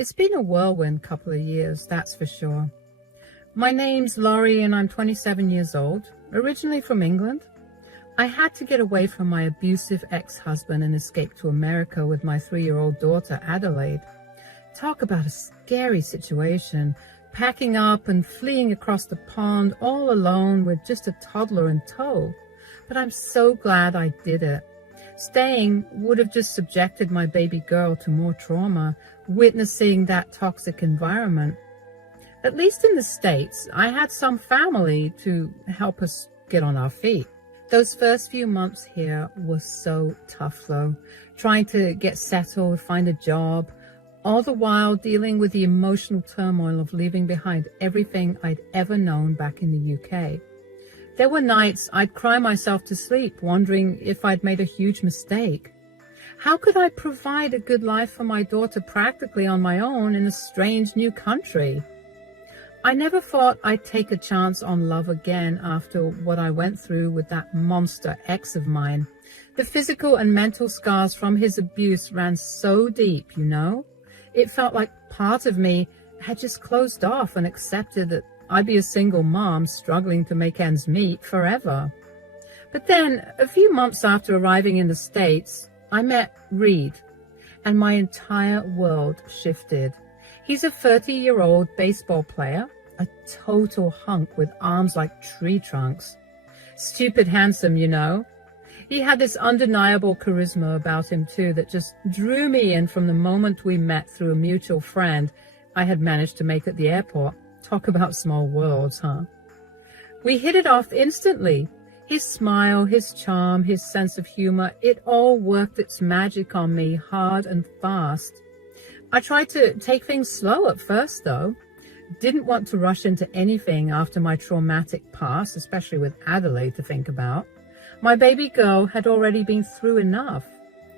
It's been a whirlwind couple of years, that's for sure. My name's Laurie and I'm 27 years old, originally from England. I had to get away from my abusive ex-husband and escape to America with my 3-year-old daughter, Adelaide. Talk about a scary situation, packing up and fleeing across the pond all alone with just a toddler in tow. But I'm so glad I did it. Staying would have just subjected my baby girl to more trauma, witnessing that toxic environment. At least in the States, I had some family to help us get on our feet. Those first few months here were so tough though, trying to get settled, find a job, all the while dealing with the emotional turmoil of leaving behind everything I'd ever known back in the UK. There were nights I'd cry myself to sleep, wondering if I'd made a huge mistake. How could I provide a good life for my daughter practically on my own in a strange new country? I never thought I'd take a chance on love again after what I went through with that monster ex of mine. The physical and mental scars from his abuse ran so deep, you know? It felt like part of me had just closed off and accepted that I'd be a single mom struggling to make ends meet forever. But then, a few months after arriving in the States, I met Reed, and my entire world shifted. He's a 30-year-old baseball player, a total hunk with arms like tree trunks. Stupid handsome, you know. He had this undeniable charisma about him too that just drew me in from the moment we met through a mutual friend I had managed to make at the airport. Talk about small worlds, huh? We hit it off instantly. His smile, his charm, his sense of humor, it all worked its magic on me hard and fast. I tried to take things slow at first, though. Didn't want to rush into anything after my traumatic past, especially with Adelaide to think about. My baby girl had already been through enough.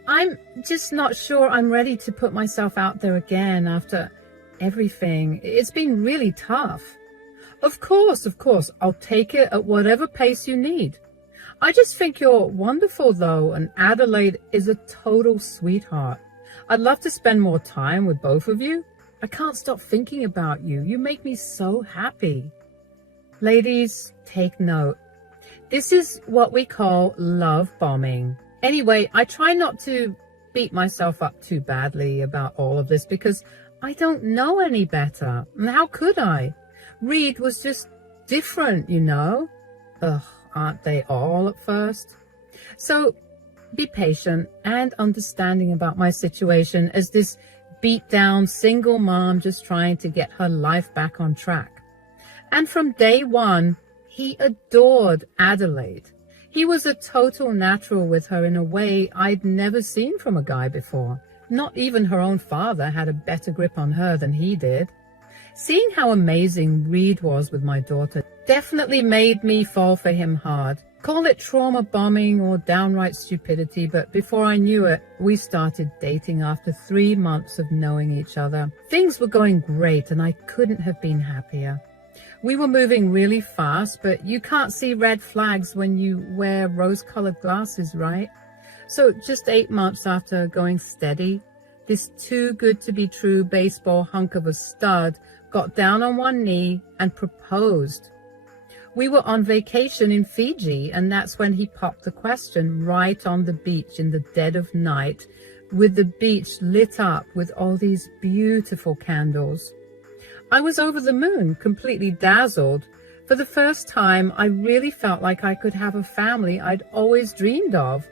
I'm just not sure I'm ready to put myself out there again after everything. It's been really tough. Of course, I'll take it at whatever pace you need. I just think you're wonderful, though, and Adelaide is a total sweetheart. I'd love to spend more time with both of you. I can't stop thinking about you. You make me so happy. Ladies, take note. This is what we call love bombing. Anyway, I try not to beat myself up too badly about all of this because I don't know any better. And how could I? Reed was just different, you know? Ugh, aren't they all at first? So be patient and understanding about my situation as this beat down single mom just trying to get her life back on track. And from day one, he adored Adelaide. He was a total natural with her in a way I'd never seen from a guy before. Not even her own father had a better grip on her than he did. Seeing how amazing Reed was with my daughter definitely made me fall for him hard. Call it trauma bombing or downright stupidity, but before I knew it, we started dating after 3 months of knowing each other. Things were going great and I couldn't have been happier. We were moving really fast, but you can't see red flags when you wear rose-colored glasses, right? So just 8 months after going steady, this too-good-to-be-true baseball hunk of a stud got down on one knee and proposed. We were on vacation in Fiji, and that's when he popped the question right on the beach in the dead of night, with the beach lit up with all these beautiful candles. I was over the moon, completely dazzled. For the first time, I really felt like I could have a family I'd always dreamed of,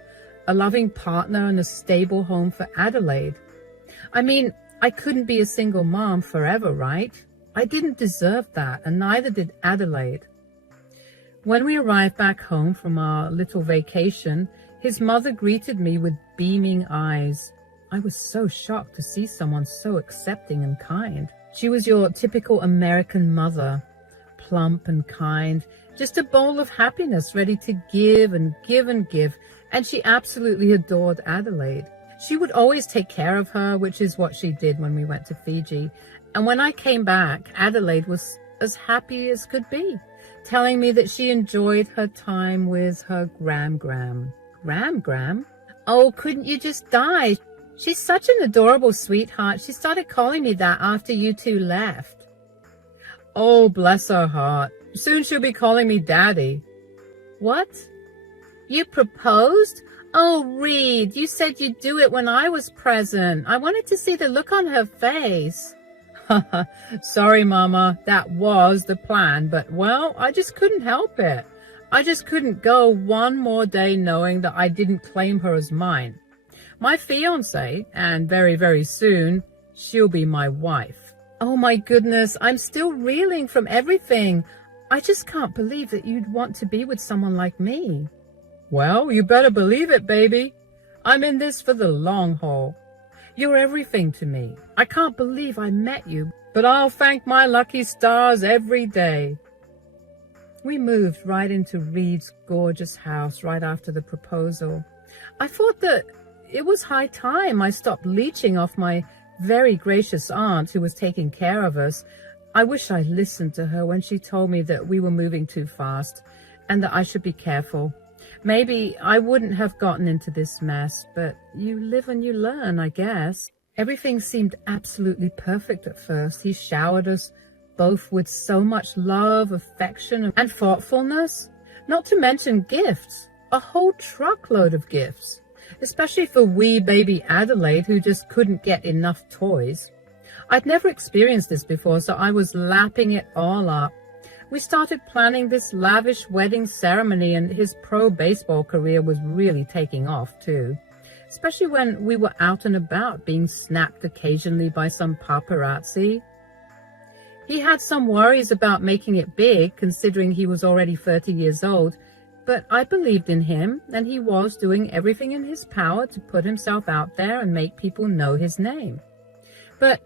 a loving partner and a stable home for Adelaide. I mean, I couldn't be a single mom forever, right? I didn't deserve that, and neither did Adelaide. When we arrived back home from our little vacation, his mother greeted me with beaming eyes. I was so shocked to see someone so accepting and kind. She was your typical American mother, plump and kind, just a bowl of happiness ready to give and give and give, and she absolutely adored Adelaide. She would always take care of her, which is what she did when we went to Fiji. And when I came back, Adelaide was as happy as could be, telling me that she enjoyed her time with her Gram. Gram? Oh, couldn't you just die? She's such an adorable sweetheart. She started calling me that after you two left. Oh, bless her heart. Soon she'll be calling me Daddy. What? You proposed? Oh, Reed, you said you'd do it when I was present. I wanted to see the look on her face. Sorry, Mama, that was the plan, but, well, I just couldn't help it. I just couldn't go one more day knowing that I didn't claim her as mine. My fiancé, and very, very soon, she'll be my wife. Oh, my goodness, I'm still reeling from everything. I just can't believe that you'd want to be with someone like me. Well, you better believe it, baby. I'm in this for the long haul. You're everything to me. I can't believe I met you, but I'll thank my lucky stars every day. We moved right into Reed's gorgeous house right after the proposal. I thought that it was high time I stopped leeching off my very gracious aunt who was taking care of us. I wish I listened to her when she told me that we were moving too fast and that I should be careful. Maybe I wouldn't have gotten into this mess, but you live and you learn, I guess. Everything seemed absolutely perfect at first. He showered us both with so much love, affection, and thoughtfulness. Not to mention gifts, a whole truckload of gifts, especially for wee baby Adelaide, who just couldn't get enough toys. I'd never experienced this before, so I was lapping it all up. We started planning this lavish wedding ceremony, and his pro baseball career was really taking off too, especially when we were out and about being snapped occasionally by some paparazzi. He had some worries about making it big, considering he was already 30 years old, but I believed in him, and he was doing everything in his power to put himself out there and make people know his name. But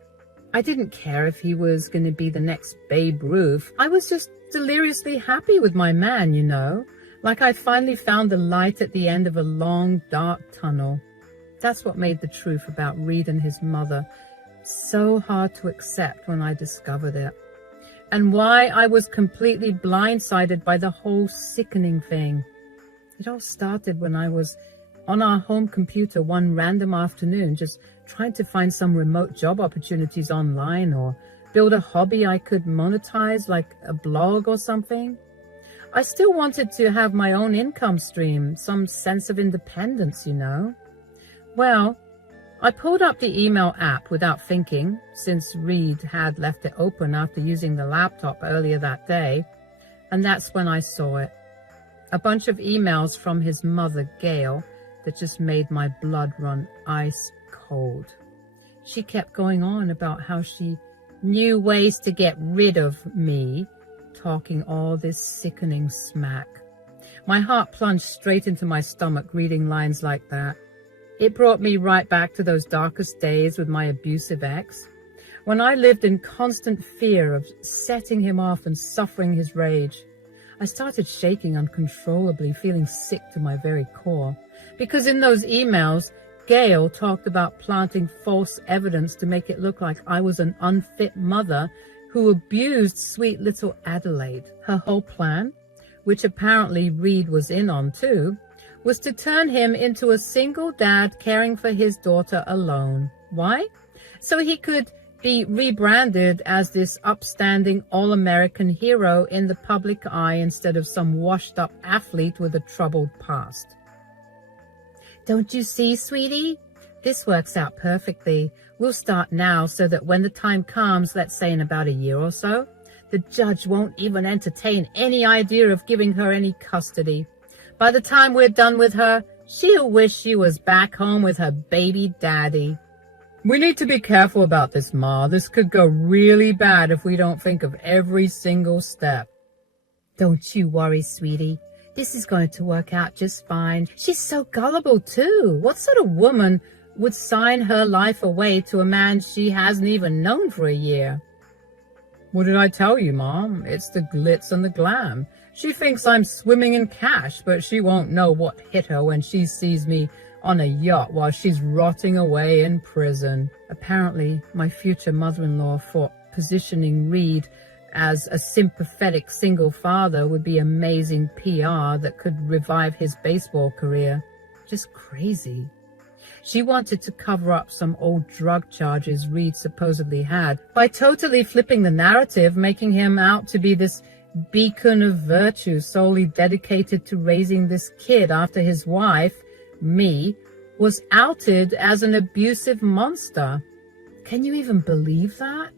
I didn't care if he was going to be the next Babe Ruth. I was just deliriously happy with my man, you know, like I'd finally found the light at the end of a long, dark tunnel. That's what made the truth about Reed and his mother so hard to accept when I discovered it, and why I was completely blindsided by the whole sickening thing. It all started when I was on our home computer one random afternoon, just trying to find some remote job opportunities online or build a hobby I could monetize, like a blog or something. I still wanted to have my own income stream, some sense of independence, you know. Well, I pulled up the email app without thinking, since Reed had left it open after using the laptop earlier that day, and that's when I saw it. A bunch of emails from his mother, Gail, that just made my blood run ice cold. She kept going on about how she knew ways to get rid of me, talking all this sickening smack. My heart plunged straight into my stomach reading lines like that. It brought me right back to those darkest days with my abusive ex, when I lived in constant fear of setting him off and suffering his rage. I started shaking uncontrollably, feeling sick to my very core, because in those emails, Gail talked about planting false evidence to make it look like I was an unfit mother who abused sweet little Adelaide. Her whole plan, which apparently Reed was in on too, was to turn him into a single dad caring for his daughter alone. Why? So he could be rebranded as this upstanding all-American hero in the public eye instead of some washed-up athlete with a troubled past. Don't you see, sweetie? This works out perfectly. We'll start now so that when the time comes, let's say in about a year or so, the judge won't even entertain any idea of giving her any custody. By the time we're done with her, she'll wish she was back home with her baby daddy. We need to be careful about this, Ma. This could go really bad if we don't think of every single step. Don't you worry, sweetie. This is going to work out just fine. She's so gullible, too. What sort of woman would sign her life away to a man she hasn't even known for a year? What did I tell you, Mom? It's the glitz and the glam. She thinks I'm swimming in cash, but she won't know what hit her when she sees me on a yacht while she's rotting away in prison. Apparently, my future mother-in-law thought positioning Reed as a sympathetic single father would be amazing PR that could revive his baseball career. Just crazy. She wanted to cover up some old drug charges Reed supposedly had by totally flipping the narrative, making him out to be this beacon of virtue solely dedicated to raising this kid after his wife, me, was outed as an abusive monster. Can you even believe that?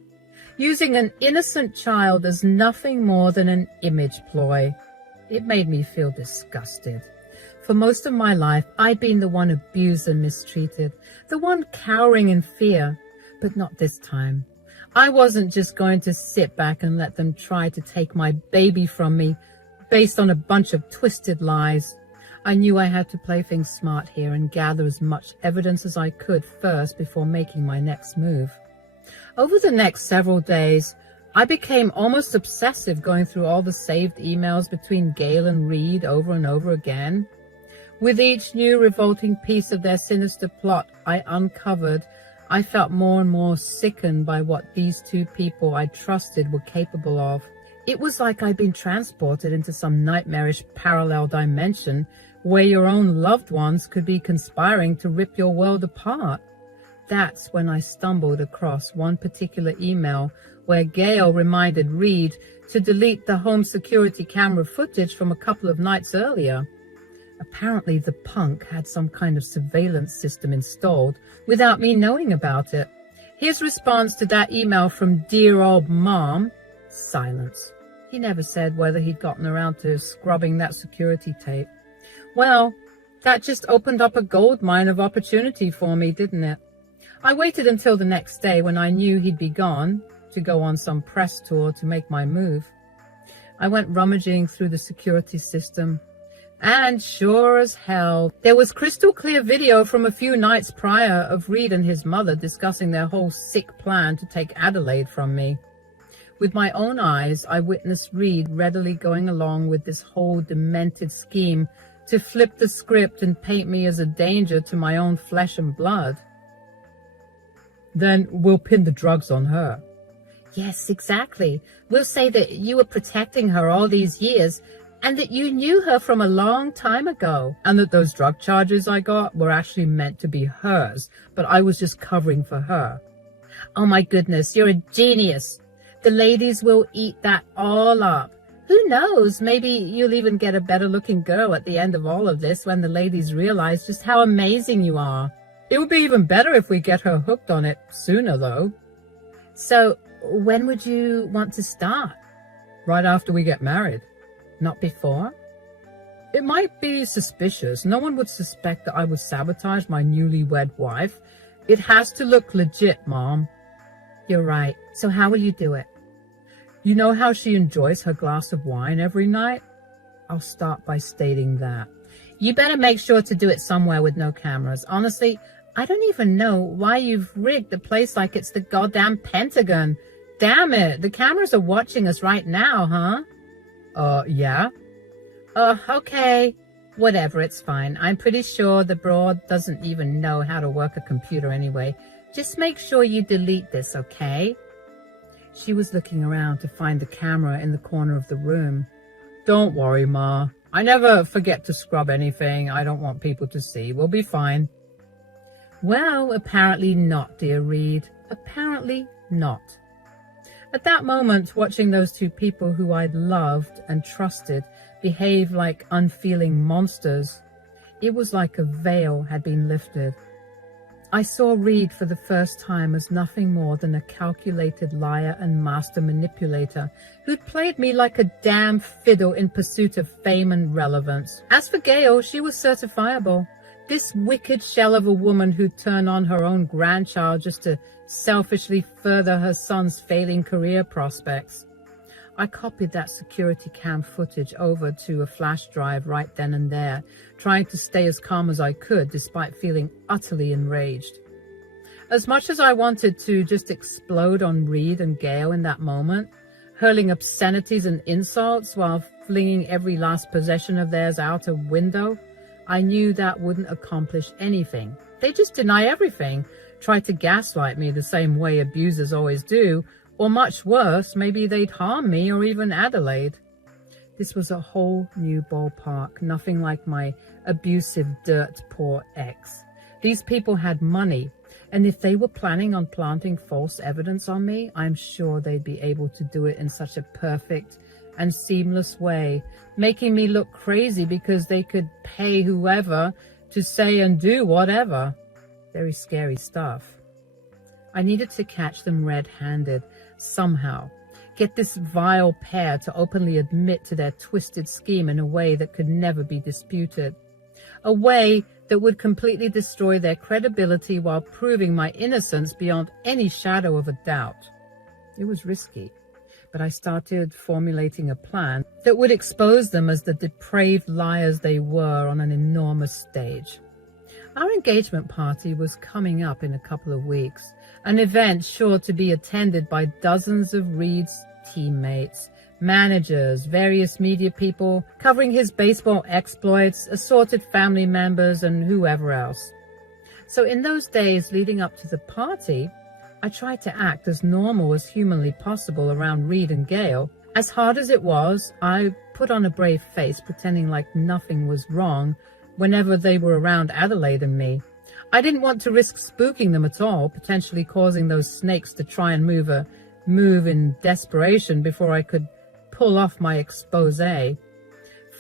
Using an innocent child as nothing more than an image ploy. It made me feel disgusted. For most of my life, I'd been the one abused and mistreated, the one cowering in fear, but not this time. I wasn't just going to sit back and let them try to take my baby from me based on a bunch of twisted lies. I knew I had to play things smart here and gather as much evidence as I could first before making my next move. Over the next several days, I became almost obsessive going through all the saved emails between Gail and Reed over and over again. With each new revolting piece of their sinister plot I uncovered, I felt more and more sickened by what these two people I trusted were capable of. It was like I'd been transported into some nightmarish parallel dimension where your own loved ones could be conspiring to rip your world apart. That's when I stumbled across one particular email where Gail reminded Reed to delete the home security camera footage from a couple of nights earlier. Apparently the punk had some kind of surveillance system installed without me knowing about it. His response to that email from dear old Mom, silence. He never said whether he'd gotten around to scrubbing that security tape. Well, that just opened up a goldmine of opportunity for me, didn't it? I waited until the next day when I knew he'd be gone to go on some press tour to make my move. I went rummaging through the security system, and sure as hell, there was crystal clear video from a few nights prior of Reed and his mother discussing their whole sick plan to take Adelaide from me. With my own eyes, I witnessed Reed readily going along with this whole demented scheme to flip the script and paint me as a danger to my own flesh and blood. Then we'll pin the drugs on her. Yes, exactly. We'll say that you were protecting her all these years and that you knew her from a long time ago. And that those drug charges I got were actually meant to be hers, but I was just covering for her. Oh my goodness, you're a genius. The ladies will eat that all up. Who knows, maybe you'll even get a better looking girl at the end of all of this when the ladies realize just how amazing you are. It would be even better if we get her hooked on it sooner, though. So, when would you want to start? Right after we get married. Not before? It might be suspicious. No one would suspect that I would sabotage my newlywed wife. It has to look legit, Mom. You're right. So how will you do it? You know how she enjoys her glass of wine every night? I'll start by stating that. You better make sure to do it somewhere with no cameras. Honestly, I don't even know why you've rigged the place like it's the goddamn Pentagon. Damn it, the cameras are watching us right now, huh? Yeah? Okay. Whatever, it's fine. I'm pretty sure the broad doesn't even know how to work a computer anyway. Just make sure you delete this, okay? She was looking around to find the camera in the corner of the room. Don't worry, Ma. I never forget to scrub anything I don't want people to see. We'll be fine. Well, apparently not, dear Reed. Apparently not. At that moment, watching those two people who I'd loved and trusted behave like unfeeling monsters, it was like a veil had been lifted. I saw Reed for the first time as nothing more than a calculated liar and master manipulator who'd played me like a damn fiddle in pursuit of fame and relevance. As for Gail, she was certifiable. This wicked shell of a woman who'd turn on her own grandchild just to selfishly further her son's failing career prospects. I copied that security cam footage over to a flash drive right then and there, trying to stay as calm as I could despite feeling utterly enraged. As much as I wanted to just explode on Reed and Gail in that moment, hurling obscenities and insults while flinging every last possession of theirs out a window, I knew that wouldn't accomplish anything. They just deny everything, try to gaslight me the same way abusers always do, or much worse, maybe they'd harm me or even Adelaide. This was a whole new ballpark, nothing like my abusive dirt poor ex. These people had money, and if they were planning on planting false evidence on me, I'm sure they'd be able to do it in such a perfect and seamless way, making me look crazy because they could pay whoever to say and do whatever. Very scary stuff. I needed to catch them red-handed somehow, get this vile pair to openly admit to their twisted scheme in a way that could never be disputed, a way that would completely destroy their credibility while proving my innocence beyond any shadow of a doubt. It was risky, but I started formulating a plan that would expose them as the depraved liars they were on an enormous stage. Our engagement party was coming up in a couple of weeks, an event sure to be attended by dozens of Reed's teammates, managers, various media people covering his baseball exploits, assorted family members, and whoever else. So in those days leading up to the party, I tried to act as normal as humanly possible around Reed and Gail. As hard as it was, I put on a brave face, pretending like nothing was wrong whenever they were around Adelaide and me. I didn't want to risk spooking them at all, potentially causing those snakes to try and move in desperation before I could pull off my expose.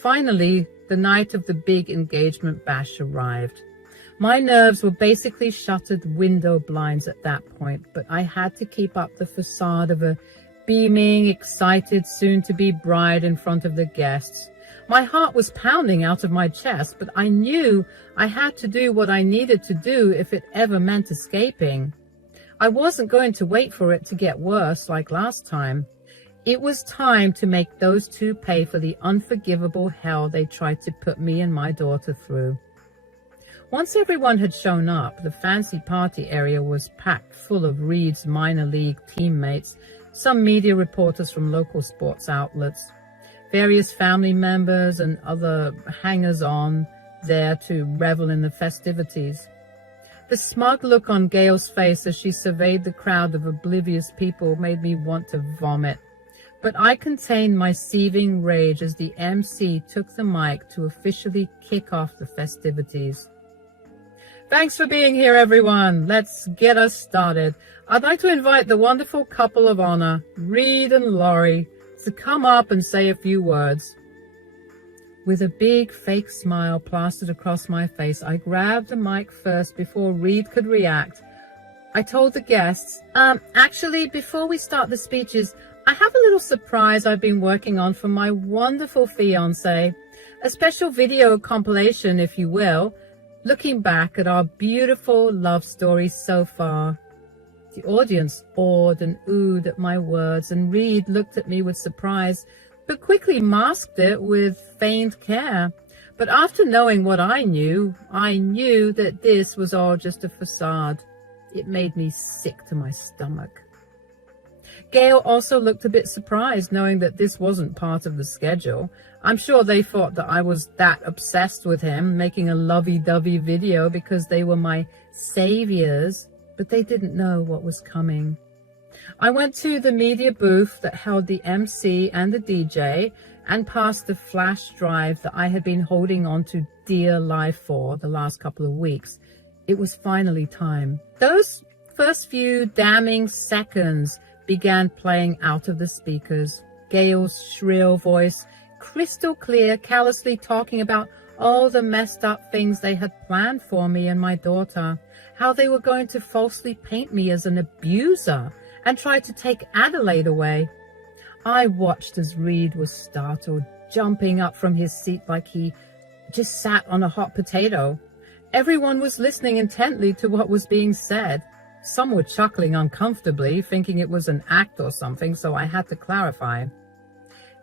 Finally, the night of the big engagement bash arrived. My nerves were basically shuttered window blinds at that point, but I had to keep up the facade of a beaming, excited, soon-to-be bride in front of the guests. My heart was pounding out of my chest, but I knew I had to do what I needed to do if it ever meant escaping. I wasn't going to wait for it to get worse like last time. It was time to make those two pay for the unforgivable hell they tried to put me and my daughter through. Once everyone had shown up, the fancy party area was packed full of Reed's minor league teammates, some media reporters from local sports outlets, various family members and other hangers-on there to revel in the festivities. The smug look on Gail's face as she surveyed the crowd of oblivious people made me want to vomit. But I contained my seething rage as the MC took the mic to officially kick off the festivities. Thanks for being here, everyone. Let's get us started. I'd like to invite the wonderful couple of honor, Reed and Laurie, to come up and say a few words. With a big fake smile plastered across my face, I grabbed the mic first before Reed could react. I told the guests, actually, before we start the speeches, I have a little surprise I've been working on for my wonderful fiancé, a special video compilation, if you will, looking back at our beautiful love story so far. The audience awed and oohed at my words, and Reed looked at me with surprise, but quickly masked it with feigned care. But after knowing what I knew that this was all just a facade. It made me sick to my stomach. Gail also looked a bit surprised, knowing that this wasn't part of the schedule. I'm sure they thought that I was that obsessed with him, making a lovey-dovey video because they were my saviors, but they didn't know what was coming. I went to the media booth that held the MC and the DJ and passed the flash drive that I had been holding on to dear life for the last couple of weeks. It was finally time. Those first few damning seconds began playing out of the speakers. Gail's shrill voice, crystal clear, callously talking about all the messed up things they had planned for me and my daughter, how they were going to falsely paint me as an abuser and try to take Adelaide away. I watched as Reed was startled, jumping up from his seat like he just sat on a hot potato. Everyone was listening intently to what was being said. Some were chuckling uncomfortably, thinking it was an act or something, so I had to clarify.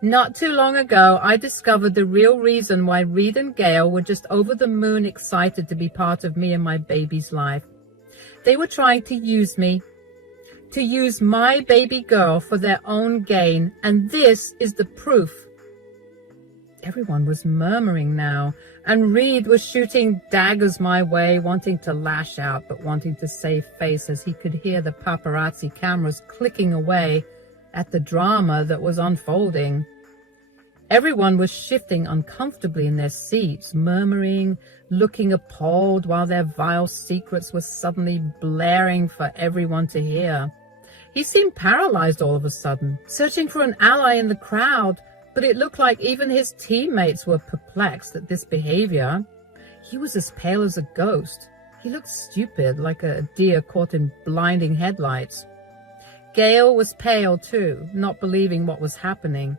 Not too long ago, I discovered the real reason why Reed and Gail were just over the moon excited to be part of me and my baby's life. They were trying to use me, to use my baby girl for their own gain, and this is the proof. Everyone was murmuring now, and Reed was shooting daggers my way, wanting to lash out, but wanting to save face as he could hear the paparazzi cameras clicking away at the drama that was unfolding. Everyone was shifting uncomfortably in their seats, murmuring, looking appalled, while their vile secrets were suddenly blaring for everyone to hear. He seemed paralyzed all of a sudden, searching for an ally in the crowd, but it looked like even his teammates were perplexed at this behavior. He was as pale as a ghost. He looked stupid, like a deer caught in blinding headlights. Gail was pale too, not believing what was happening.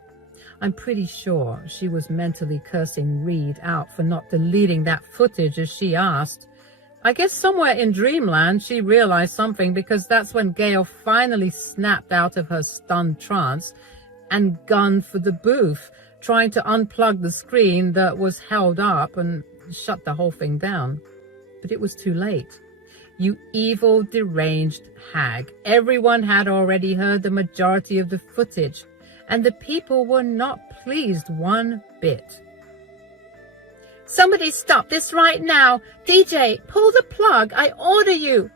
I'm pretty sure she was mentally cursing Reed out for not deleting that footage as she asked. I guess somewhere in dreamland she realized something, because that's when Gail finally snapped out of her stunned trance and gunned for the booth, trying to unplug the screen that was held up and shut the whole thing down. But it was too late. You evil, deranged hag. Everyone had already heard the majority of the footage, and the people were not pleased one bit. Somebody stop this right now. DJ, pull the plug. I order you.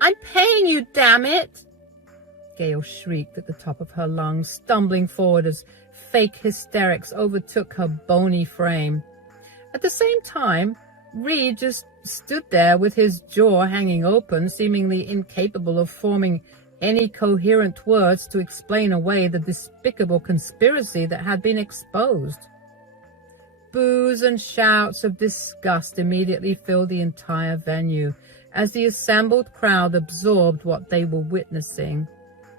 I'm paying you, damn it. Gail shrieked at the top of her lungs, stumbling forward as fake hysterics overtook her bony frame. At the same time, Reed just stood there with his jaw hanging open, seemingly incapable of forming any coherent words to explain away the despicable conspiracy that had been exposed. Boos and shouts of disgust immediately filled the entire venue as the assembled crowd absorbed what they were witnessing.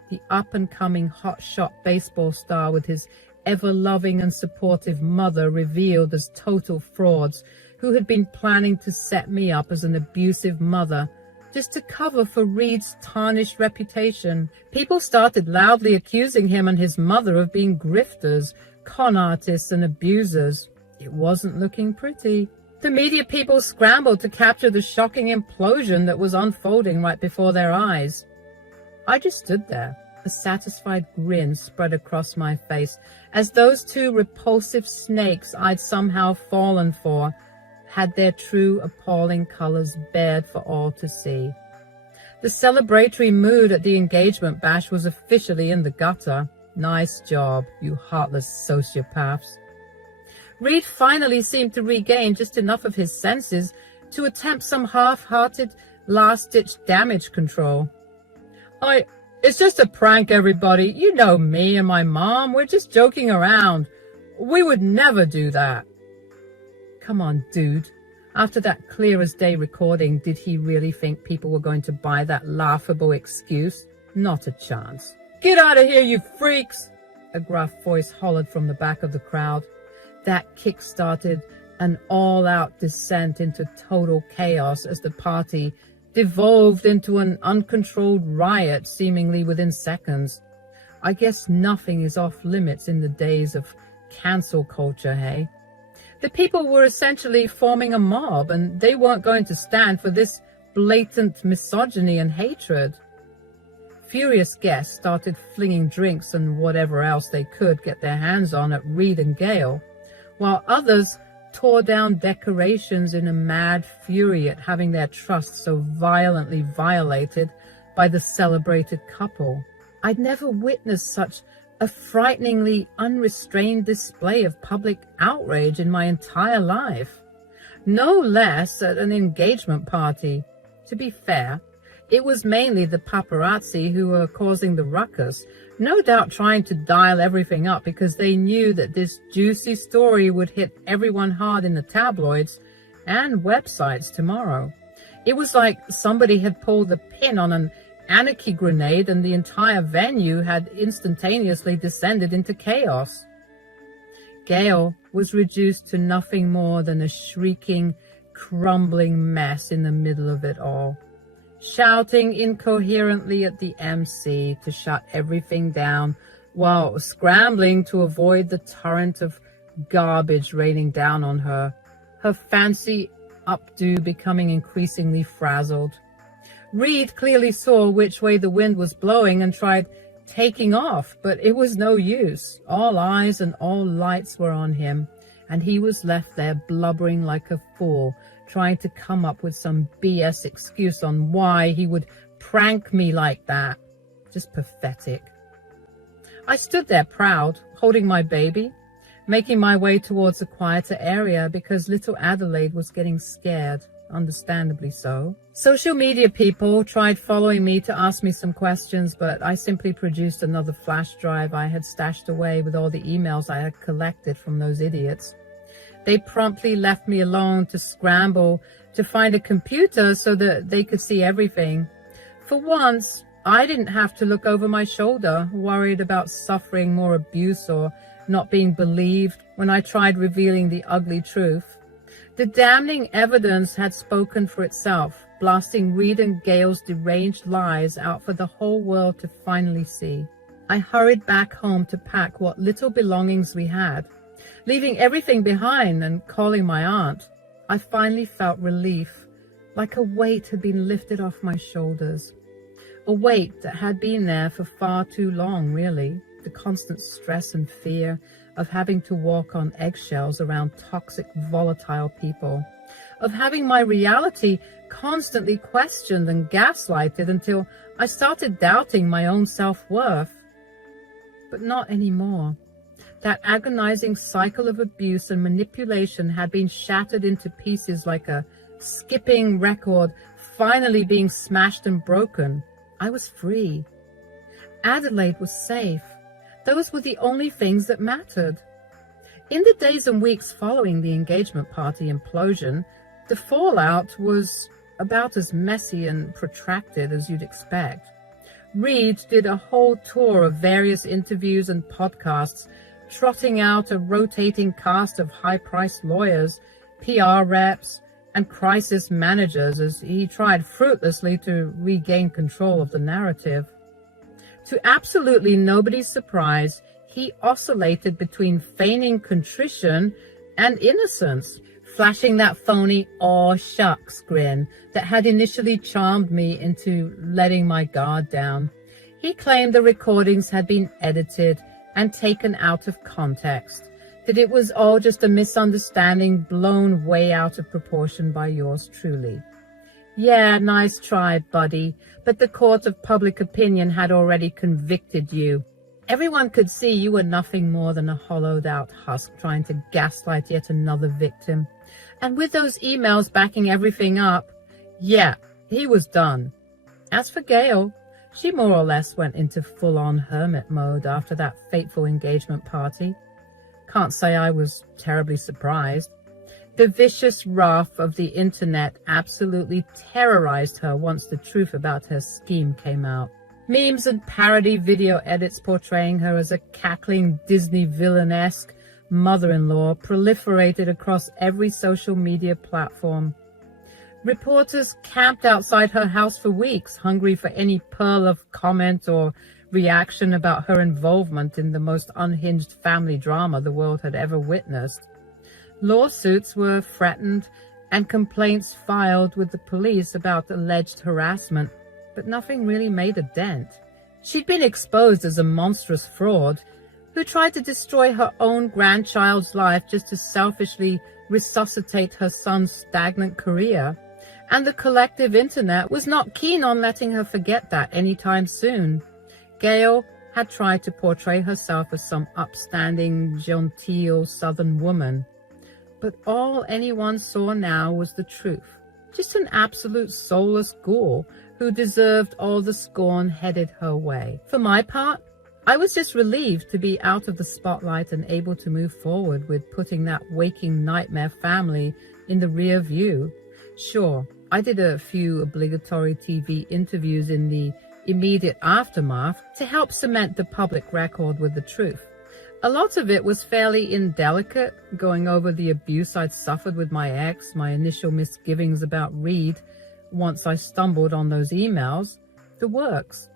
The up-and-coming hotshot baseball star with his ever-loving and supportive mother revealed as total frauds who had been planning to set me up as an abusive mother just to cover for Reed's tarnished reputation. People started loudly accusing him and his mother of being grifters, con artists, and abusers. It wasn't looking pretty. The media people scrambled to capture the shocking implosion that was unfolding right before their eyes. I just stood there, a satisfied grin spread across my face, as those two repulsive snakes I'd somehow fallen for had their true appalling colors bared for all to see. The celebratory mood at the engagement bash was officially in the gutter. Nice job, you heartless sociopaths. Reed finally seemed to regain just enough of his senses to attempt some half-hearted, last-ditch damage control. It's just a prank, everybody. You know me and my mom. We're just joking around. We would never do that. Come on, dude. After that clear-as-day recording, did he really think people were going to buy that laughable excuse? Not a chance. Get out of here, you freaks! A gruff voice hollered from the back of the crowd. That kick-started an all-out descent into total chaos as the party devolved into an uncontrolled riot seemingly within seconds. I guess nothing is off limits in the days of cancel culture, hey? The people were essentially forming a mob, and they weren't going to stand for this blatant misogyny and hatred. Furious guests started flinging drinks and whatever else they could get their hands on at Reed and Gale, while others tore down decorations in a mad fury at having their trust so violently violated by the celebrated couple. I'd never witnessed such a frighteningly unrestrained display of public outrage in my entire life. No less at an engagement party. To be fair, it was mainly the paparazzi who were causing the ruckus, no doubt trying to dial everything up because they knew that this juicy story would hit everyone hard in the tabloids and websites tomorrow. It was like somebody had pulled the pin on an anarchy grenade and the entire venue had instantaneously descended into chaos. Gail was reduced to nothing more than a shrieking, crumbling mess in the middle of it all, shouting incoherently at the MC to shut everything down while scrambling to avoid the torrent of garbage raining down on her, her fancy updo becoming increasingly frazzled. Reed clearly saw which way the wind was blowing and tried taking off, but it was no use. All eyes and all lights were on him, and he was left there blubbering like a fool, trying to come up with some BS excuse on why he would prank me like that. Just pathetic. I stood there proud, holding my baby, making my way towards a quieter area because little Adelaide was getting scared, understandably so. Social media people tried following me to ask me some questions, but I simply produced another flash drive I had stashed away with all the emails I had collected from those idiots. They promptly left me alone to scramble to find a computer so that they could see everything. For once, I didn't have to look over my shoulder, worried about suffering more abuse or not being believed when I tried revealing the ugly truth. The damning evidence had spoken for itself, blasting Reed and Gail's deranged lies out for the whole world to finally see. I hurried back home to pack what little belongings we had. Leaving everything behind and calling my aunt, I finally felt relief, like a weight had been lifted off my shoulders. A weight that had been there for far too long, really. The constant stress and fear of having to walk on eggshells around toxic, volatile people. Of having my reality constantly questioned and gaslighted until I started doubting my own self-worth. But not anymore. That agonizing cycle of abuse and manipulation had been shattered into pieces like a skipping record finally being smashed and broken. I was free. Adelaide was safe. Those were the only things that mattered. In the days and weeks following the engagement party implosion, the fallout was about as messy and protracted as you'd expect. Reed did a whole tour of various interviews and podcasts, trotting out a rotating cast of high-priced lawyers, PR reps, and crisis managers as he tried fruitlessly to regain control of the narrative. To absolutely nobody's surprise, he oscillated between feigning contrition and innocence, flashing that phony "aw shucks" grin that had initially charmed me into letting my guard down. He claimed the recordings had been edited and taken out of context, that it was all just a misunderstanding blown way out of proportion by yours truly. Yeah, nice try, buddy, but the court of public opinion had already convicted you. Everyone could see you were nothing more than a hollowed-out husk trying to gaslight yet another victim. And with those emails backing everything up, yeah, he was done. As for Gail, she more or less went into full-on hermit mode after that fateful engagement party. Can't say I was terribly surprised. The vicious wrath of the internet absolutely terrorized her once the truth about her scheme came out. Memes and parody video edits portraying her as a cackling Disney villain-esque mother-in-law proliferated across every social media platform. Reporters camped outside her house for weeks, hungry for any pearl of comment or reaction about her involvement in the most unhinged family drama the world had ever witnessed. Lawsuits were threatened and complaints filed with the police about alleged harassment, but nothing really made a dent. She'd been exposed as a monstrous fraud who tried to destroy her own grandchild's life just to selfishly resuscitate her son's stagnant career. And the collective internet was not keen on letting her forget that anytime soon. Gail had tried to portray herself as some upstanding, genteel Southern woman. But all anyone saw now was the truth. Just an absolute soulless ghoul who deserved all the scorn headed her way. For my part, I was just relieved to be out of the spotlight and able to move forward with putting that waking nightmare family in the rear view. Sure, I did a few obligatory TV interviews in the immediate aftermath to help cement the public record with the truth. A lot of it was fairly indelicate, going over the abuse I'd suffered with my ex, my initial misgivings about Reed once I stumbled on those emails, the works.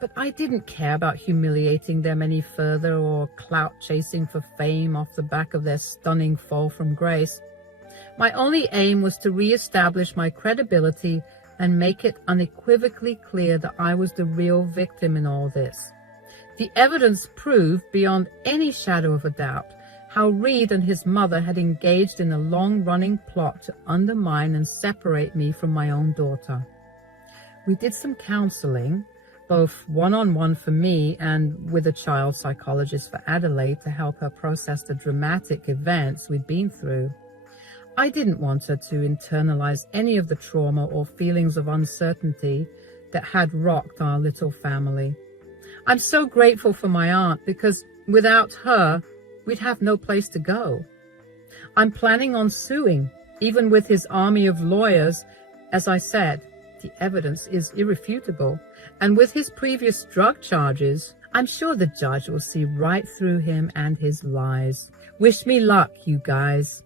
But I didn't care about humiliating them any further or clout chasing for fame off the back of their stunning fall from grace. My only aim was to re-establish my credibility and make it unequivocally clear that I was the real victim in all this. The evidence proved beyond any shadow of a doubt how Reed and his mother had engaged in a long-running plot to undermine and separate me from my own daughter. We did some counseling, both one-on-one for me and with a child psychologist for Adelaide to help her process the dramatic events we'd been through. I didn't want her to internalize any of the trauma or feelings of uncertainty that had rocked our little family. I'm so grateful for my aunt because without her, we'd have no place to go. I'm planning on suing, even with his army of lawyers. As I said, the evidence is irrefutable, and with his previous drug charges, I'm sure the judge will see right through him and his lies. Wish me luck, you guys.